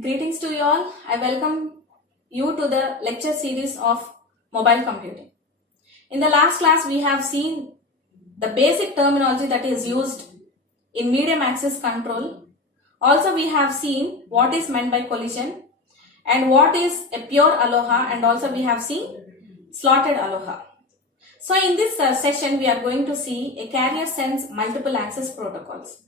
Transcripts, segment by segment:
Greetings to you all. I welcome you to the lecture series of mobile computing. In the last class, we have seen the basic terminology that is used in medium access control. Also, we have seen what is meant by collision and what is a pure aloha, and also we have seen slotted aloha. So in this session, we are going to see a carrier sense multiple access protocols.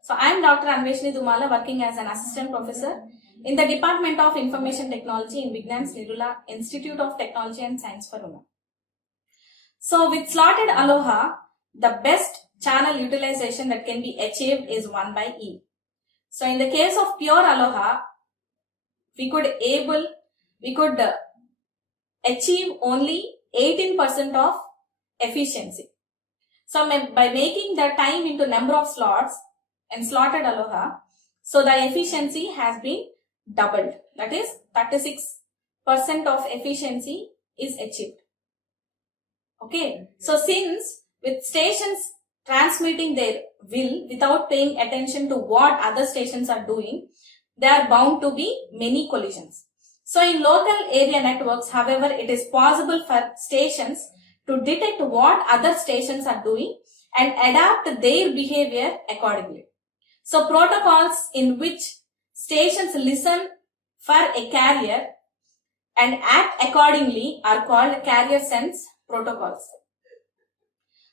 So I am Dr. Anveshni Dumala, working as an assistant professor in the Department of Information Technology in Vignan's Nirula Institute of Technology and Science for Women. So with slotted aloha, the best channel utilization that can be achieved is 1 by E. So in the case of pure aloha, we could achieve only 18% of efficiency. So by making the time into number of slots and slotted aloha, so the efficiency has been doubled. That is 36% of efficiency is achieved. Okay. So since with stations transmitting their will without paying attention to what other stations are doing, there are bound to be many collisions. So in local area networks, however, it is possible for stations to detect what other stations are doing and adapt their behavior accordingly. So protocols in which stations listen for a carrier and act accordingly are called carrier sense protocols.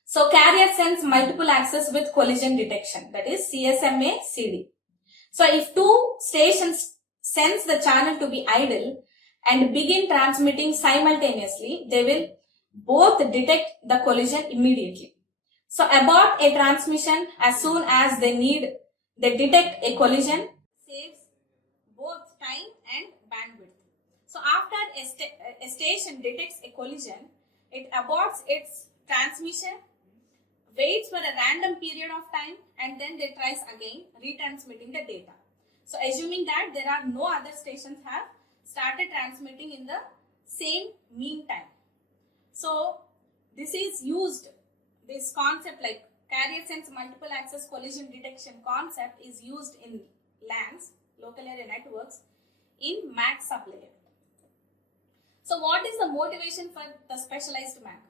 So carrier sense multiple access with collision detection, that is CSMA CD. So if two stations sense the channel to be idle and begin transmitting simultaneously, they will both detect the collision immediately. So abort a transmission as soon as they detect a collision, saves both time and bandwidth. So after a station detects a collision, it aborts its transmission, waits for a random period of time, and then they tries again retransmitting the data. So assuming that there are no other stations have started transmitting in the same mean time. So this is used, this concept like carrier sense multiple access collision detection concept is used in LANs, local area networks, in MAC sublayer. So what is the motivation for the specialized MAC?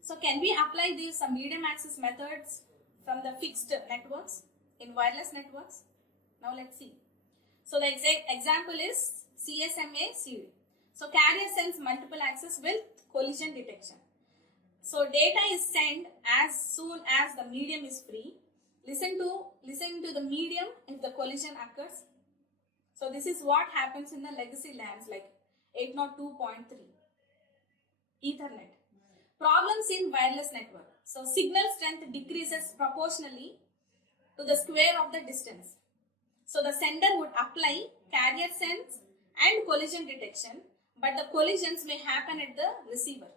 So can we apply these medium access methods from the fixed networks in wireless networks? Now let's see. So the example is CSMA CD. So carrier sense multiple access with collision detection. So data is sent as soon as the medium is free. Listen to the medium if the collision occurs. So this is what happens in the legacy LANs like 802.3 Ethernet. Problems in wireless network. So signal strength decreases proportionally to the square of the distance. So the sender would apply carrier sense and collision detection, but the collisions may happen at the receiver.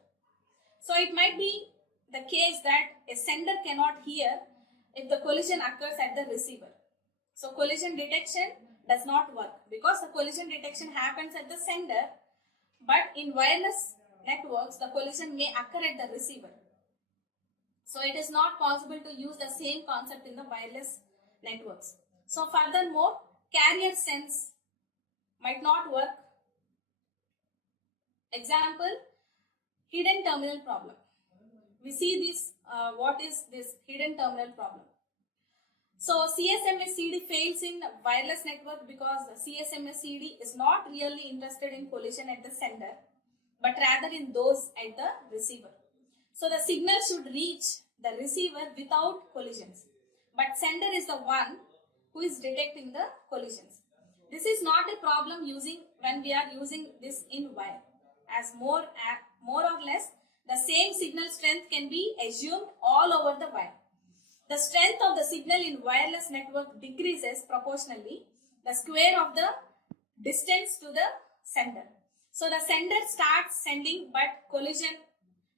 So it might be the case that a sender cannot hear if the collision occurs at the receiver. So collision detection does not work because the collision detection happens at the sender, but in wireless networks the collision may occur at the receiver. So it is not possible to use the same concept in the wireless networks. So furthermore, carrier sense might not work. Example, hidden terminal problem. We see this, what is this hidden terminal problem? So CSMA CD fails in wireless network because CSMA CD is not really interested in collision at the sender, but rather in those at the receiver. So the signal should reach the receiver without collisions, but sender is the one who is detecting the collisions. This is not a problem when we are using this in wire, as more or less the same signal strength can be assumed all over the wire. The strength of the signal in wireless network decreases proportionally the square of the distance to the sender. So the sender starts sending, but collision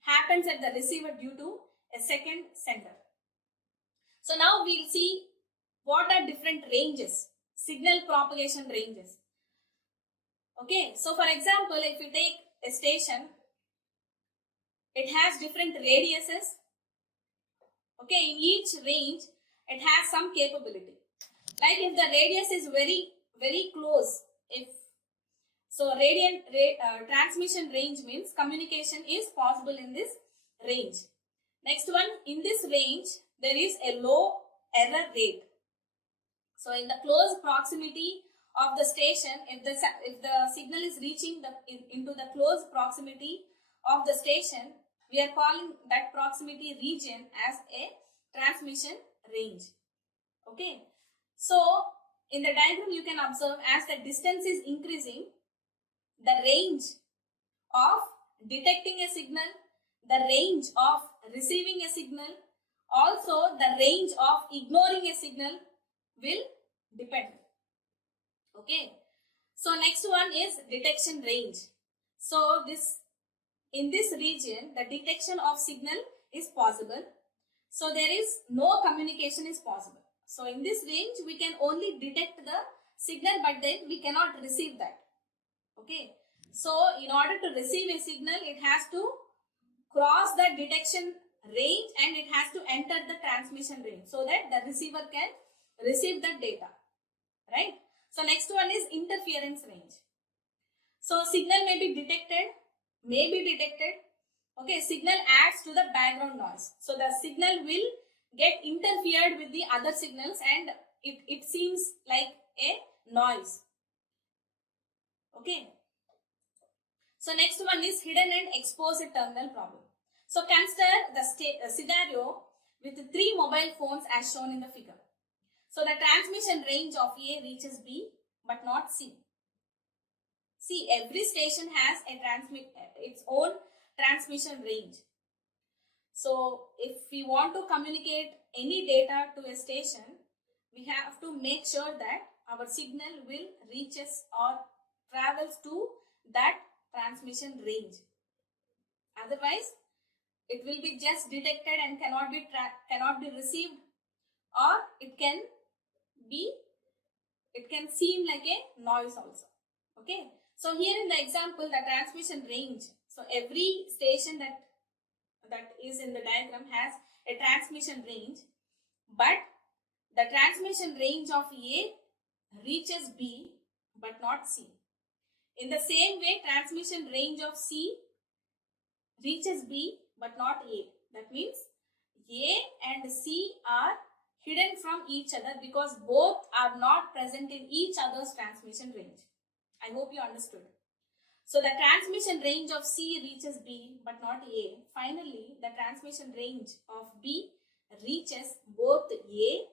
happens at the receiver due to a second sender. So now we'll see what are different ranges, signal propagation ranges. Okay, so for example, if you take a station, it has different radiuses. Okay, in each range, it has some capability. Like if the radius is very very close. If so, transmission range means communication is possible in this range. Next one, in this range, there is a low error rate. So, in the close proximity of the station, if the signal is reaching into the close proximity of the station, we are calling that proximity region as a transmission range. Okay. So, in the diagram you can observe, as the distance is increasing, the range of detecting a signal, the range of receiving a signal, also the range of ignoring a signal will depend. Okay. So next one is detection range. So in this region, the detection of signal is possible. So there is no communication is possible. So in this range, we can only detect the signal, but then we cannot receive that. Okay. So in order to receive a signal, it has to cross the detection range and it has to enter the transmission range so that the receiver can receive the data. Right. So next one is interference range. So signal may be detected, Okay, signal adds to the background noise. So the signal will get interfered with the other signals and it seems like a noise. Okay. So next one is hidden and exposed terminal problem. So consider the scenario with 3 mobile phones as shown in the figure. So the transmission range of A reaches B but not C. See, every station has its own transmission range. So if we want to communicate any data to a station, we have to make sure that our signal will reaches or travels to that transmission range. Otherwise, it will be just detected and cannot be received, or it can seem like a noise also. Okay. So here in the example, the transmission range. So every station that is in the diagram has a transmission range, but the transmission range of A reaches B but not C. In the same way, transmission range of C reaches B but not A. That means A and C are hidden from each other because both are not present in each other's transmission range. I hope you understood. So the transmission range of C reaches B but not A. Finally, the transmission range of B reaches both A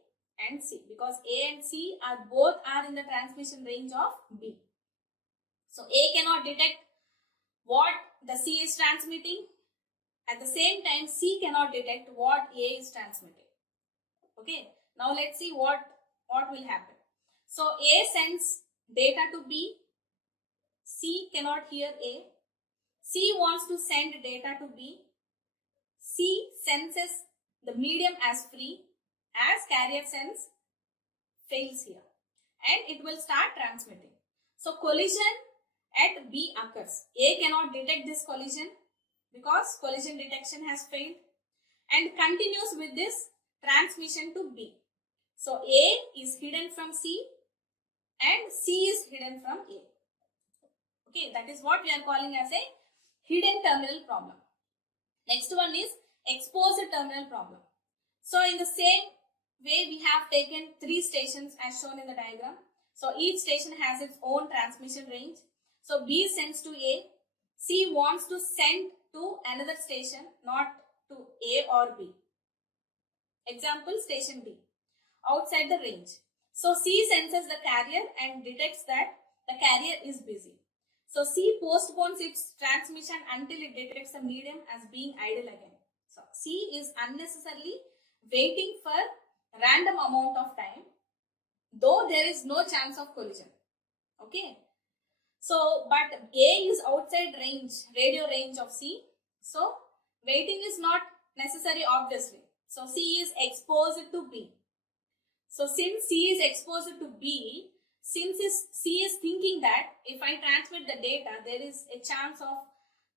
and C because A and C are both in the transmission range of B. So A cannot detect what the C is transmitting. At the same time, C cannot detect what A is transmitting. Okay. Now let's see what will happen. So A sends data to B. C cannot hear A. C wants to send data to B. C senses the medium as free, as carrier sense fails here, and it will start transmitting. So collision at B occurs. A cannot detect this collision because collision detection has failed and continues with this transmission to B. So A is hidden from C and C is hidden from A. Okay, that is what we are calling as a hidden terminal problem. Next one is exposed terminal problem. So in the same way, we have taken 3 stations as shown in the diagram. So each station has its own transmission range. So B sends to A. C wants to send to another station, not to A or B. Example, station B, outside the range. So C senses the carrier and detects that the carrier is busy. So C postpones its transmission until it detects the medium as being idle again. So C is unnecessarily waiting for random amount of time, though there is no chance of collision. Okay. So, but A is outside range, radio range of C. So, waiting is not necessary obviously. So, C is exposed to B. So, since C is exposed to B, C is thinking that if I transmit the data, there is a chance of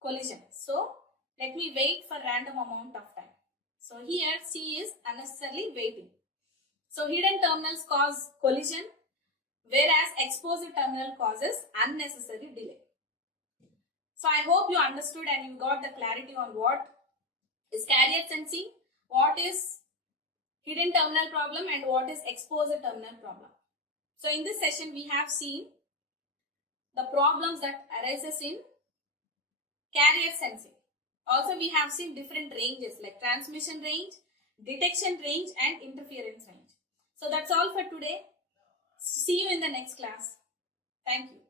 collision. So, let me wait for random amount of time. So, here C is unnecessarily waiting. So, hidden terminals cause collision whereas exposed terminal causes unnecessary delay. So I hope you understood and you got the clarity on what is carrier sensing, what is hidden terminal problem, and what is exposed terminal problem. So in this session we have seen the problems that arises in carrier sensing. Also we have seen different ranges like transmission range, detection range, and interference range. So that's all for today. See you in the next class. Thank you.